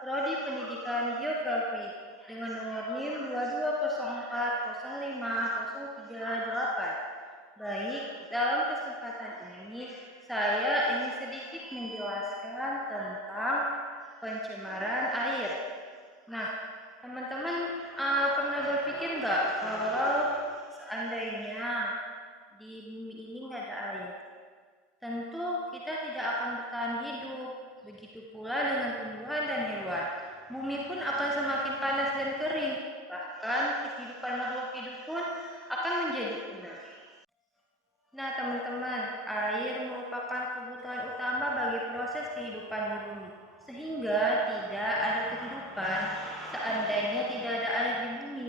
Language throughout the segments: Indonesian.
Prodi Pendidikan Geografi dengan nomor NIM 2204050338. Baik, dalam kesempatan ini saya ingin sedikit menjelaskan tentang pencemaran air. Nah, teman-teman pernah berpikir nggak kalau seandainya di bumi ini nggak ada air? Tentu kita tidak akan bertahan hidup, begitu pula dengan tumbuhan dan hewan. Bumi pun akan semakin panas dan kering, bahkan kehidupan makhluk hidup pun akan menjadi punah. Nah teman-teman, air merupakan kebutuhan utama bagi proses kehidupan di bumi, sehingga tidak ada kehidupan seandainya tidak ada air di bumi.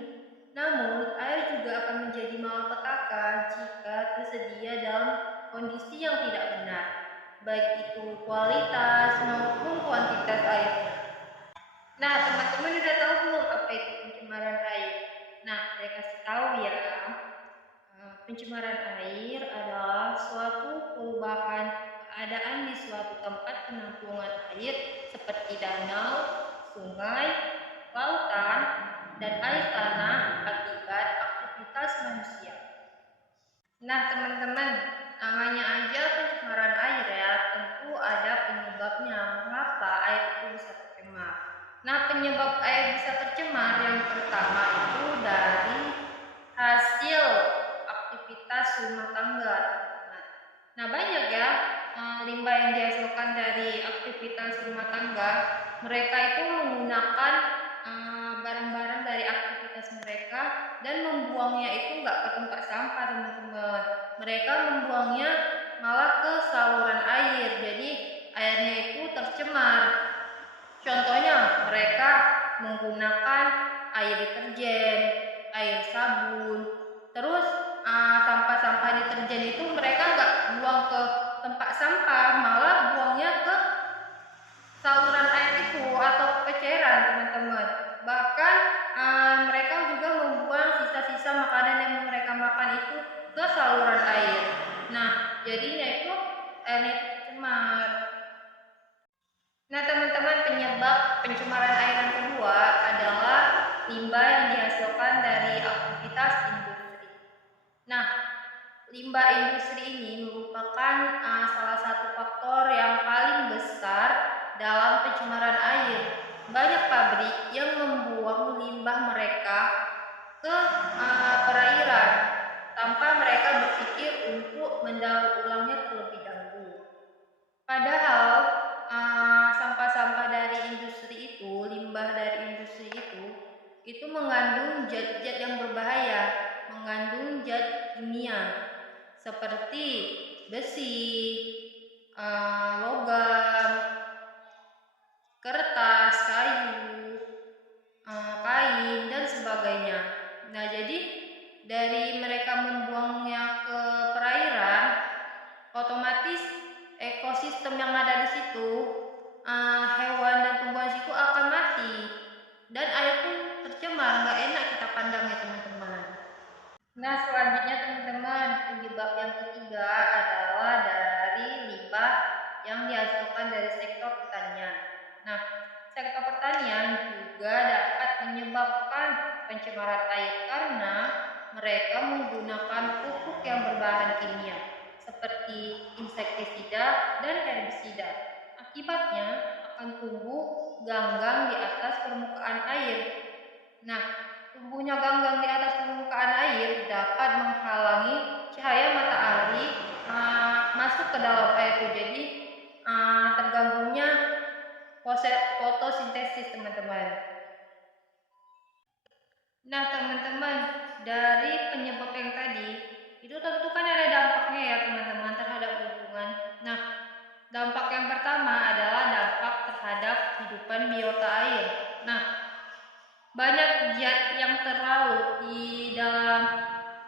Namun, air juga akan menjadi malapetaka jika tersedia dalam kondisi yang tidak benar, baik itu kualitas maupun kuantitas airnya. Nah, teman-teman udah tahu belum apa itu pencemaran air? Nah, saya kasih tahu ya. Pencemaran air adalah suatu perubahan keadaan di suatu tempat penampungan air seperti danau, sungai, lautan, dan air tanah akibat aktivitas manusia. Nah teman-teman, namanya aja pencemaran air ya, tentu ada penyebabnya mengapa air itu bisa tercemar. Nah penyebab air bisa tercemar yang pertama itu dari hasil aktivitas rumah tangga. Nah banyak ya limbah yang dihasilkan dari aktivitas rumah tangga. Mereka itu menggunakan barang-barang dari aktivitas mereka dan membuangnya itu nggak ke tempat sampah teman-teman. Mereka membuangnya malah ke saluran air, jadi airnya itu tercemar. Contohnya mereka menggunakan air deterjen, air sabun, terus sampah-sampah deterjen itu mereka nggak buang ke tempat sampah, malah buangnya ke saluran air itu atau ke cairan teman-teman. Bahkan mereka juga membuang sisa-sisa makanan yang mereka makan itu ke saluran air. Nah jadinya itu airnya itu tercemar. Nah teman-teman, penyebab pencemaran air yang kedua adalah limbah yang dihasilkan dari aktivitas industri. Nah limbah industri ini merupakan salah satu faktor yang paling besar dalam pencemaran air. Banyak pabrik yang membuang limbah mereka ke perairan tanpa mereka berpikir untuk mendaur ulangnya terlebih dahulu. Padahal sampah-sampah dari industri itu, limbah dari industri itu mengandung zat-zat yang berbahaya, mengandung zat kimia seperti besi, logam, kertas, kayu, kain, dan sebagainya. Nah, jadi dari mereka membuangnya ke perairan, otomatis ekosistem yang ada di situ, hewan dan tumbuhan situ akan mati, dan air pun tercemar, nggak enak kita pandangnya teman-teman. Nah selanjutnya teman-teman, penyebab yang ketiga adalah dari limbah yang dihasilkan dari sektor pertanian. Nah sektor pertanian juga dapat menyebabkan pencemaran air karena mereka menggunakan pupuk yang berbahan kimia seperti insektisida dan herbisida. Akibatnya akan tumbuh ganggang di atas permukaan air. Nah, tumbuhnya ganggang di atas permukaan air dapat menghalangi cahaya matahari masuk ke dalam air itu. Jadi terganggunya fotosintesis teman-teman. Nah teman-teman, dari penyebab yang tadi itu tentu kan ada dampaknya ya teman-teman terhadap lingkungan. Nah dampak yang pertama adalah dampak terhadap kehidupan biota air. Nah banyak zat yang terlarut di dalam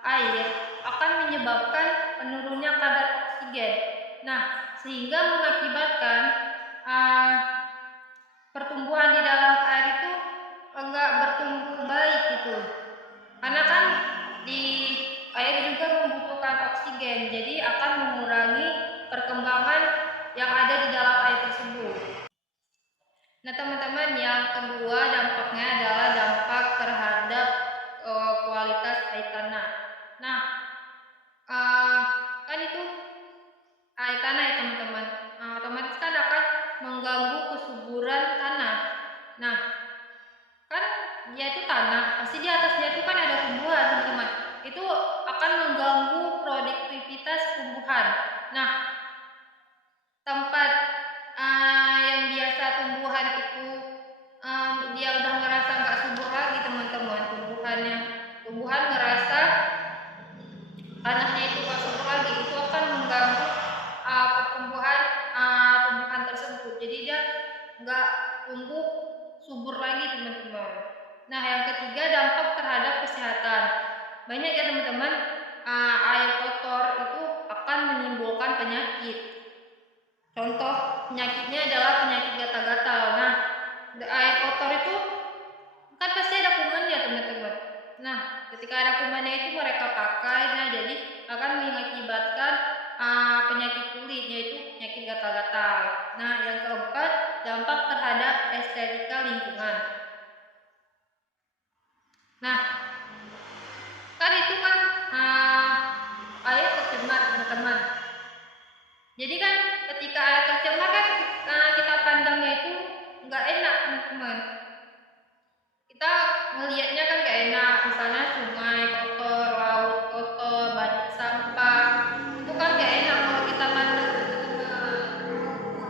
air akan menyebabkan menurunnya kadar oksigen. Nah, sehingga mengakibatkan pertumbuhan di dalam air itu enggak bertumbuh baik gitu. Karena kan di air juga membutuhkan oksigen, jadi akan mengurangi perkembangan yang ada di dalam air tersebut. Nah, teman-teman, yang kedua dampaknya adalah dampak terhadap kualitas air tanah. Nah, uh, kan itu air tanah ya teman-teman. Otomatis kan akan mengganggu kesuburan tanah. Nah, kan dia itu tanah, pasti di atasnya itu kan ada tumbuhan teman-teman. Itu akan mengganggu produktivitas tumbuhan. Nah, tempat yang biasa tumbuhan itu dia udah ngerasa nggak subur lagi teman-teman, tumbuhan ngerasa tanahnya itu nggak subur lagi, itu akan mengganggu pertumbuhan tumbuhan tersebut, jadi dia nggak tumbuh subur lagi teman-teman. Nah, yang ketiga dampak terhadap kesehatan. Banyak ya teman-teman, air kotor itu akan menimbulkan penyakit. Contoh penyakitnya adalah penyakit gatal-gatal. Nah, air kotor itu kan pasti ada kumannya teman-teman. Nah, ketika ada kumannya itu mereka pakai, nah jadi akan mengakibatkan penyakit kulit, yaitu penyakit gatal-gatal. Nah, yang keempat dampak terhadap estetika lingkungan. Nah, kan itu kan air tercemar teman-teman. Jadi kan ketika air tercemar kan kita pandangnya itu nggak enak teman-teman. Kita ngelihatnya kan gak enak, misalnya sungai kotor, laut kotor, banyak sampah, itu kan gak enak kalau kita pandang teman-teman.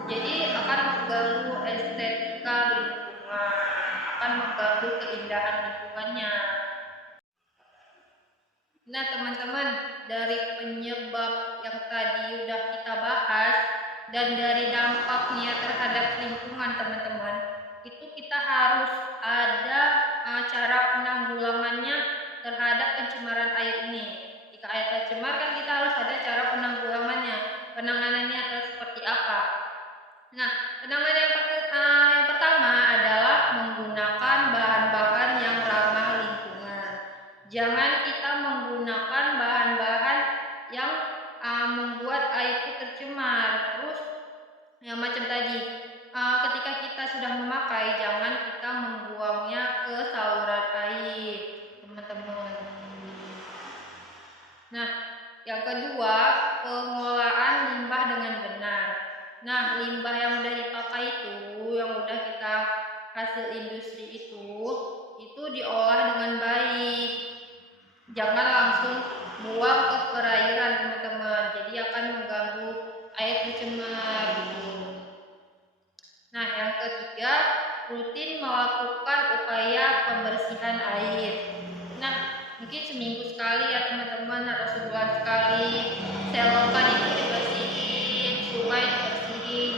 Jadi akan mengganggu estetika lingkungan, akan mengganggu keindahan lingkungannya. Nah teman-teman, dari penyebab yang tadi udah kita bahas dan dari dampaknya terhadap lingkungan teman-teman, itu kita harus ada cara penanggulangannya terhadap pencemaran air ini. Jika air tercemar kan kita harus ada cara penanggulangannya, penanganannya seperti apa. Nah, penanganan yang pertama adalah menggunakan bahan-bahan yang ramah lingkungan. Jangan kita menggunakan bahan-bahan yang membuat air itu tercemar. Terus yang macam tadi, ketika kita sudah memakai, jangan kita membuangnya ke saluran air, teman-teman. Nah, yang kedua, pengolahan limbah dengan benar. Nah, limbah yang udah dipakai itu, yang udah kita hasil industri itu diolah dengan baik. Jangan langsung buang ke perairan teman-teman, jadi akan mengganggu air tercemar gitu. Nah, yang ketiga, rutin melakukan upaya pembersihan air. Nah, mungkin seminggu sekali ya teman-teman, atau sebulan sekali selokan itu dibersihin, sungai dibersihin,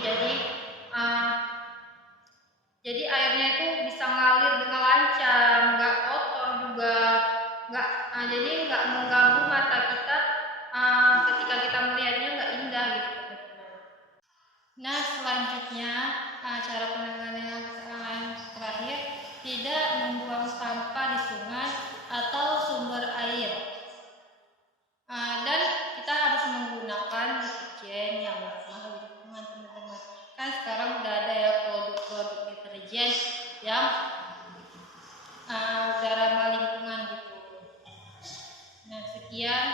jadi airnya itu bisa ngalir dengan lancar, nggak kotor juga, jadi nggak mengganggu mata kita ketika kita melihatnya, nggak indah gitu teman-teman. Nah, selanjutnya cara penanganan yang terakhir, tidak membuang sampah di sungai atau sumber air. Dan kita harus menggunakan deterjen yang ramah lingkungan teman-teman. Kan sekarang udah ada ya produk-produk deterjen yang udah ramah lingkungan gitu. Nah, sekian